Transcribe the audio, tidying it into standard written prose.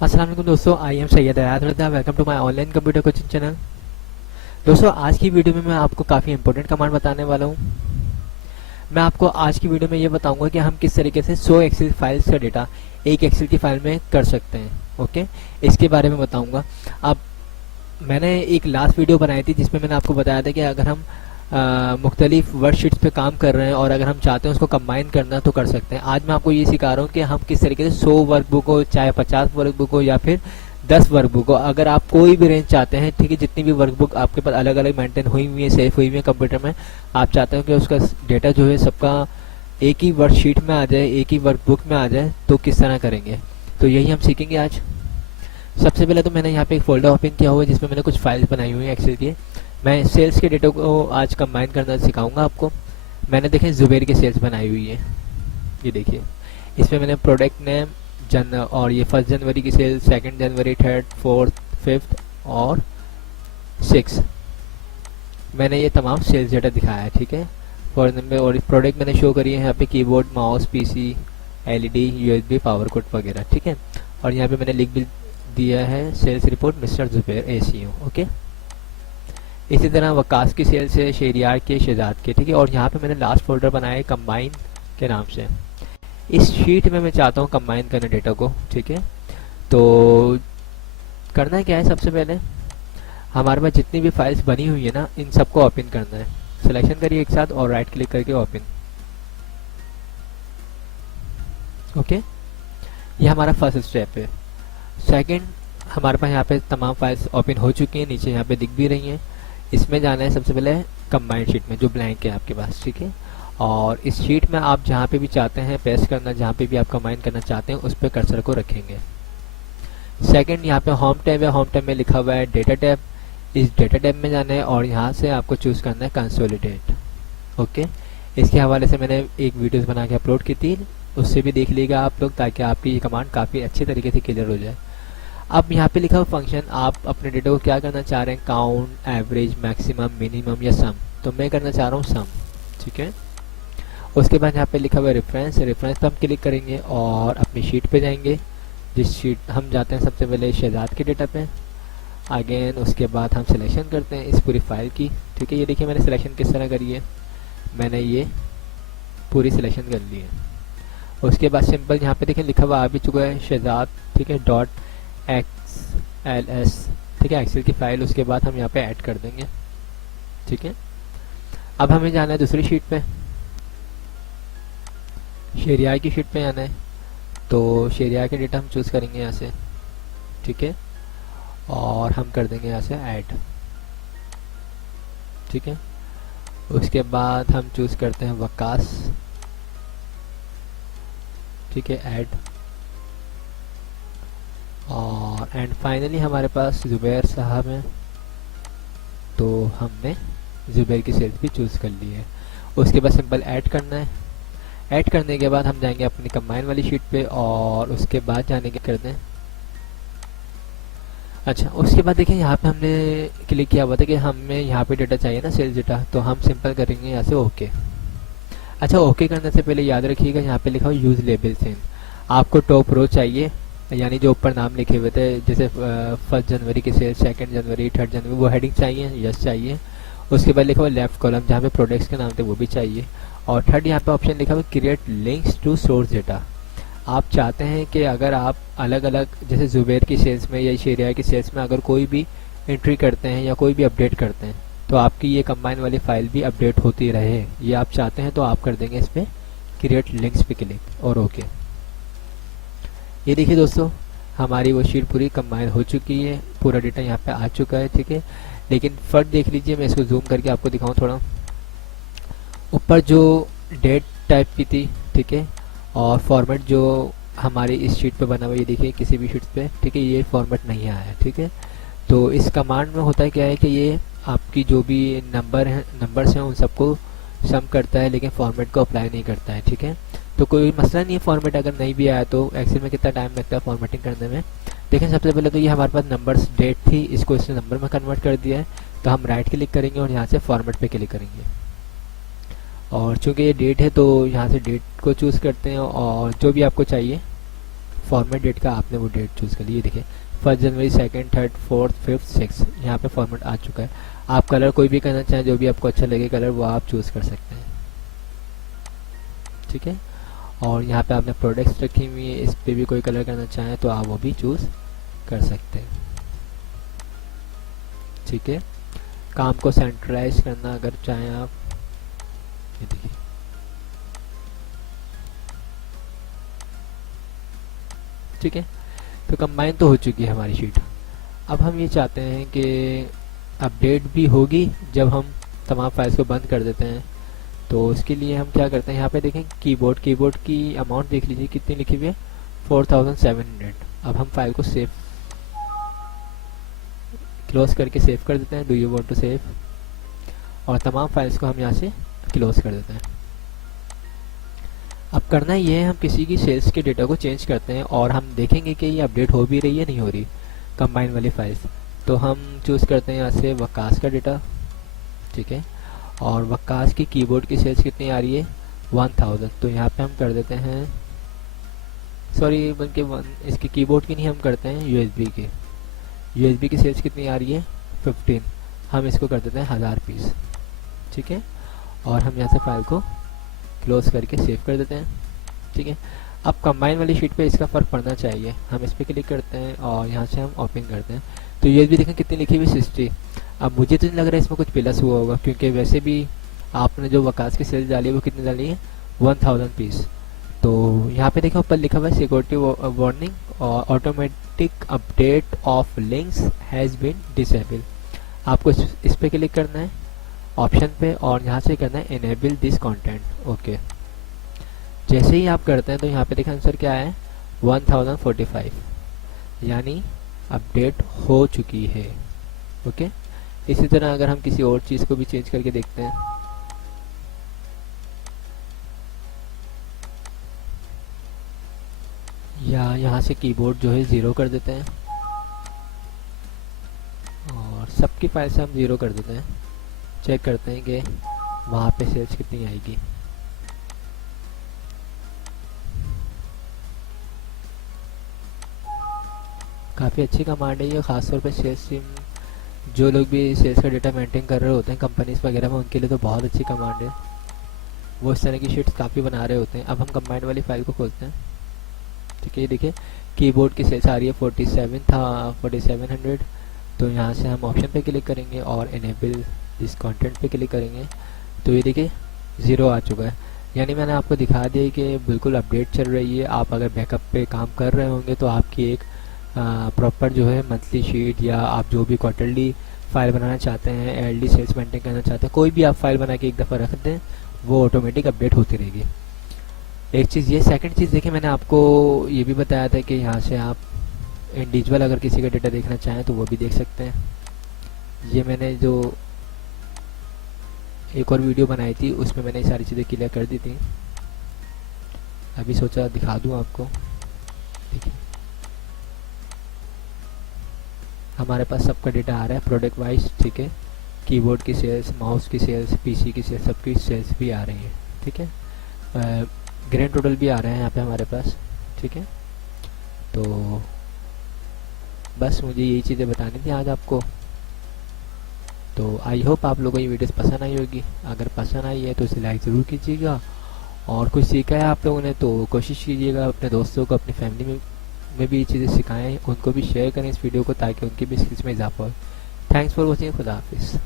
अस्सलाम वालेकुम दोस्तों, I am Syed Hayat Raza. Welcome to my online computer coaching channel. दोस्तों, आज की वीडियो में मैं आपको काफ़ी इंपॉर्टेंट कमांड बताने वाला हूँ। मैं आपको आज की वीडियो में ये बताऊंगा कि हम किस तरीके से 100 एक्सेल फाइल्स का डेटा एक एक्सेल की फाइल में कर सकते हैं। ओके, इसके बारे में बताऊंगा। अब मैंने एक लास्ट वीडियो बनाई थी जिसमें मैंने आपको बताया था कि अगर हम मुख्तलिफ वर्कशीट्स पे काम कर रहे हैं और अगर हम चाहते हैं उसको कंबाइन करना तो कर सकते हैं। आज मैं आपको ये सिखा रहा हूँ कि हम किस तरीके से 100 वर्कबुक हो, चाहे 50 वर्कबुक हो या फिर 10 वर्कबुक हो, अगर आप कोई भी रेंज चाहते हैं, ठीक है, जितनी भी वर्कबुक आपके पास अलग अलग मेंटेन हुई हुई है, सेव हुई हुई है कंप्यूटर में, आप चाहते हो कि उसका डेटा जो है सबका एक ही वर्कशीट में आ जाए, एक ही वर्कबुक में आ जाए, तो किस तरह करेंगे, तो यही हम सीखेंगे आज। सबसे पहले तो मैंने यहाँ पे एक फोल्डर ओपन किया हुआ है जिसमें मैंने कुछ फाइल्स बनाई हुई है एक्सेल की। मैं सेल्स के डेटा को आज कंबाइन करना सिखाऊंगा आपको। मैंने देखे जुबैर की सेल्स बनाई हुई है, ये देखिए। इसमें मैंने प्रोडक्ट नेम और ये 1 जनवरी की सेल, 2 जनवरी, 3, 4, 5 और 6, मैंने ये तमाम सेल्स डेटा दिखाया है, ठीक है। फॉर एग्जाम्पल, और प्रोडक्ट मैंने शो करी है यहाँ पे keyboard, mouse, PC, LED, USB, power code वगैरह, ठीक है। और यहाँ पे मैंने लिख भी दिया है sales report mister Zubair ACO. Okay, इसी तरह वकास की सेल्स है, शेरियार के, शहजाद के, ठीक है। और यहाँ पे मैंने लास्ट फोल्डर बनाया है कंबाइन के नाम से। इस शीट में मैं चाहता हूँ कंबाइन करने डेटा को, ठीक है। तो करना क्या है, सबसे पहले हमारे पास जितनी भी फाइल्स बनी हुई है ना, इन सबको ओपन करना है। सिलेक्शन करिए एक साथ और राइट क्लिक करके ओपन। ओके, ये हमारा फर्स्ट स्टेप है। सेकंड, हमारे पास यहाँ पे तमाम फाइल्स ओपन हो चुकी हैं, नीचे यहाँ पे दिख भी रही हैं। इसमें जाना है सबसे पहले कंबाइंड शीट में जो ब्लैंक है आपके पास, ठीक है। और इस शीट में आप जहाँ पे भी चाहते हैं पेस्ट करना, जहाँ पे भी आप कंबाइन करना चाहते हैं, उस पर कर्सर को रखेंगे। सेकंड, यहाँ पे होम टैब है, होम टैब में लिखा हुआ है डेटा टैब। इस डेटा टैब में जाना है और यहाँ से आपको चूज़ करना है कंसोलिडेट। ओके, इसके हवाले से मैंने एक वीडियोस बना के अपलोड की थी, उससे भी देख लीजिएगा आप लोग, ताकि आपकी ये कमांड काफ़ी अच्छे तरीके से क्लियर हो जाए। अब यहाँ पे लिखा हुआ फंक्शन, आप अपने डेटा को क्या करना चाह रहे हैं, काउंट, एवरेज, मैक्सिमम, मिनिमम या सम। तो मैं करना चाह रहा हूँ सम, ठीक है। उसके बाद यहाँ पे लिखा हुआ है रेफरेंस, रेफरेंस पे हम क्लिक करेंगे और अपनी शीट पे जाएंगे। जिस शीट हम जाते हैं सबसे पहले शहजाद के डेटा पे, अगेन उसके बाद हम सिलेक्शन करते हैं इस पूरी फाइल की, ठीक है। ये देखिए मैंने सिलेक्शन किस तरह करी है, मैंने ये पूरी सिलेक्शन कर ली है। उसके बाद सिंपल यहाँ पे देखें लिखा हुआ आ भी चुका है शहजाद, ठीक है, डॉट XLS, ठीक है, एक्सेल की फाइल। उसके बाद हम यहाँ पे ऐड कर देंगे, ठीक है। अब हमें जाना है दूसरी शीट पे, शेरिया की शीट पे जाना है। तो शेरिया के डेटा हम चूज़ करेंगे यहाँ से, ठीक है, और हम कर देंगे यहाँ से ऐड, ठीक है। उसके बाद हम चूज़ करते हैं वकास, ठीक है, ऐड। और एंड फाइनली हमारे पास जुबैर साहब हैं, तो हमने जुबैर की सेल्स भी चूज़ कर ली है। उसके बाद सिंपल ऐड करना है। ऐड करने के बाद हम जाएंगे अपनी कंबाइन वाली शीट पे और उसके बाद जाने के करते हैं। अच्छा, उसके बाद देखिए यहाँ पे हमने क्लिक किया हुआ था कि हमें यहाँ पे डेटा चाहिए ना, सेल्स डेटा, तो हम सिंपल करेंगे यहाँ से ओके। अच्छा, ओके करने से पहले याद रखिएगा यहाँ पे लिखा हो यूज़ लेबल सेम, आपको टॉप रो चाहिए, यानी जो ऊपर नाम लिखे हुए थे, जैसे 1 जनवरी की सेल, 2 जनवरी, 3 जनवरी, वो हेडिंग चाहिए, यस चाहिए। उसके बाद लिखा हुआ लेफ्ट कॉलम, जहाँ पे प्रोडक्ट्स के नाम थे वो भी चाहिए। और थर्ड, यहाँ पे ऑप्शन लिखा हुआ create links to source data. आप चाहते हैं कि अगर आप अलग अलग, जैसे जुबैर की सेल्स में या शेरिया की सेल्स में अगर कोई भी एंट्री करते हैं या कोई भी अपडेट करते हैं, तो आपकी ये कंबाइन वाली फाइल भी अपडेट होती रहे, ये आप चाहते हैं तो आप कर देंगे इस पर क्रिएट लिंक्स पे क्लिक और ओके। ये देखिए दोस्तों, हमारी वो शीट पूरी कंबाइन हो चुकी है, पूरा डेटा यहाँ पे आ चुका है, ठीक है। लेकिन फ़र्क देख लीजिए, मैं इसको जूम करके आपको दिखाऊं थोड़ा। ऊपर जो डेट टाइप की थी, ठीक है, और फॉर्मेट जो हमारी इस शीट पे बना हुआ, ये देखिए किसी भी शीट पे, ठीक है, ये फॉर्मेट नहीं आया है, ठीक है। तो इस कमांड में होता है क्या है कि ये आपकी जो भी नंबर्स हैं उन सबको सम करता है, लेकिन फॉर्मेट को अप्लाई नहीं करता है, ठीक है। तो कोई मसला नहीं है, फॉर्मेट अगर नहीं भी आया तो एक्सेल में कितना टाइम लगता है फॉर्मेटिंग करने में। देखें सबसे पहले तो ये हमारे पास नंबर्स डेट थी, इसको इसने नंबर में कन्वर्ट कर दिया है, तो हम राइट क्लिक करेंगे और यहाँ से फॉर्मेट पे क्लिक करेंगे। और चूंकि ये डेट है तो यहाँ से डेट को चूज़ करते हैं और जो भी आपको चाहिए फॉर्मेट डेट का आपने वो डेट चूज़ कर ली। ये देखिए 1 जनवरी, 2nd, 3rd, 4th, 5th, 6th यहाँ पे फॉर्मेट आ चुका है। आप कलर कोई भी करना चाहें, जो भी आपको अच्छा लगे कलर वो आप चूज़ कर सकते हैं, ठीक है। और यहाँ पे आपने प्रोडक्ट्स रखी हुई है, इस पे भी कोई कलर करना चाहें तो आप वो भी चूज़ कर सकते हैं, ठीक है। काम को सेंट्रलाइज करना अगर चाहें आप, ये देखिए ठीक है। तो कंबाइन तो हो चुकी है हमारी शीट। अब हम ये चाहते हैं कि अपडेट भी होगी जब हम तमाम फाइल्स को बंद कर देते हैं। तो उसके लिए हम क्या करते हैं, यहाँ पे देखें कीबोर्ड की अमाउंट देख लीजिए कितनी लिखी हुई है, 4700। अब हम फाइल को सेव क्लोज करके सेव कर देते हैं। Do you want to save, और तमाम फाइल्स को हम यहाँ से क्लोज कर देते हैं। अब करना ये है, हम किसी की सेल्स के डेटा को चेंज करते हैं और हम देखेंगे कि ये अपडेट हो भी रही है नहीं हो रही कंबाइन वाली फाइल्स। तो हम चूज़ करते हैं यहाँ से वकास का डेटा, ठीक है। और वकास की कीबोर्ड की सेल्स कितनी आ रही है, 1000। तो यहाँ पे हम कर देते हैं, सॉरी बल्कि इसकी कीबोर्ड की नहीं, हम करते हैं यूएसबी की सेल्स कितनी आ रही है, 15। हम इसको कर देते हैं 1000 पीस, ठीक है। और हम यहाँ से फाइल को क्लोज करके सेव कर देते हैं, ठीक है। अब कंबाइन वाली शीट पे इसका फ़र्क पड़ना चाहिए। हम इस पर क्लिक करते हैं और यहाँ से हम ओपन करते हैं। तो यूएसबी देखें कितनी लिखी हुई, 60। अब मुझे तो नहीं लग रहा है इसमें कुछ प्लस हुआ होगा, क्योंकि वैसे भी आपने जो वकास की सेल्स डाली है वो कितनी डाली है, 1000 पीस। तो यहाँ पे देखो ऊपर लिखा हुआ है सिक्योरिटी वार्निंग और automatic update of links has been disable. आपको इस पर क्लिक करना है ऑप्शन पे और यहाँ से करना है इनेबल दिस कंटेंट, ओके। जैसे ही आप करते हैं तो यहाँ पे देखिए आंसर क्या है, 1045, यानी अपडेट हो चुकी है, ओके। इसी तरह अगर हम किसी और चीज़ को भी चेंज करके देखते हैं, या यहाँ से कीबोर्ड जो है 0 कर देते हैं और सबकी फाइल से हम 0 कर देते हैं। चेक करते हैं कि वहाँ पे सेल्स कितनी आएगी। काफ़ी अच्छी कमांड है ये, ख़ासतौर पे सेल्स टीम, जो लोग भी सेल्स का डेटा मेंटेन कर रहे होते हैं कंपनीज वगैरह में, उनके लिए तो बहुत अच्छी कमांड है। वो इस तरह की शीट्स काफ़ी बना रहे होते हैं। अब हम कंबाइंड वाली फाइल को खोलते हैं, ठीक है। ये देखिए कीबोर्ड की सेल्स आ रही है 4700। तो यहाँ से हम ऑप्शन पे क्लिक करेंगे और इनेबल इस कंटेंट पे क्लिक करेंगे। तो ये देखिए 0 आ चुका है, यानी मैंने आपको दिखा दिया कि बिल्कुल अपडेट चल रही है। आप अगर बैकअप पे काम कर रहे होंगे तो आपकी एक प्रॉपर जो है मंथली शीट, या आप जो भी क्वार्टरली फाइल बनाना चाहते हैं, एलडी सेल्स मेंटेन करना चाहते हैं, कोई भी आप फाइल बना के एक दफ़ा रख दें, वो ऑटोमेटिक अपडेट होती रहेगी। एक चीज़ ये। सेकंड चीज़ देखिए, मैंने आपको ये भी बताया था कि यहाँ से आप इंडिविजुअल अगर किसी का डेटा देखना चाहें तो वो भी देख सकते हैं। ये मैंने जो एक और वीडियो बनाई थी उसमें मैंने ये सारी चीज़ें क्लियर कर दी थी, अभी सोचा दिखा दूँ आपको। देखिए हमारे पास सबका डेटा आ रहा है प्रोडक्ट वाइज, ठीक है। कीबोर्ड की सेल्स, माउस की सेल्स, पीसी की सेल्स, सबकी सेल्स भी आ रही हैं, ठीक है। ग्रैंड टोटल भी आ रहे हैं यहाँ पे हमारे पास, ठीक है। तो बस मुझे यही चीज़ें बतानी थी आज आपको। तो आई होप आप लोगों को ये वीडियोस पसंद आई होगी। अगर पसंद आई है तो इसे लाइक ज़रूर कीजिएगा, और कुछ सीखा है आप लोगों ने तो कोशिश कीजिएगा अपने दोस्तों को, अपनी फैमिली में भी ये चीज़ें सिखाएं, उनको भी शेयर करें इस वीडियो को, ताकि उनकी भी स्किल्स में इजाफा हो। थैंक्स फॉर वॉचिंग, खुदा हाफिज़।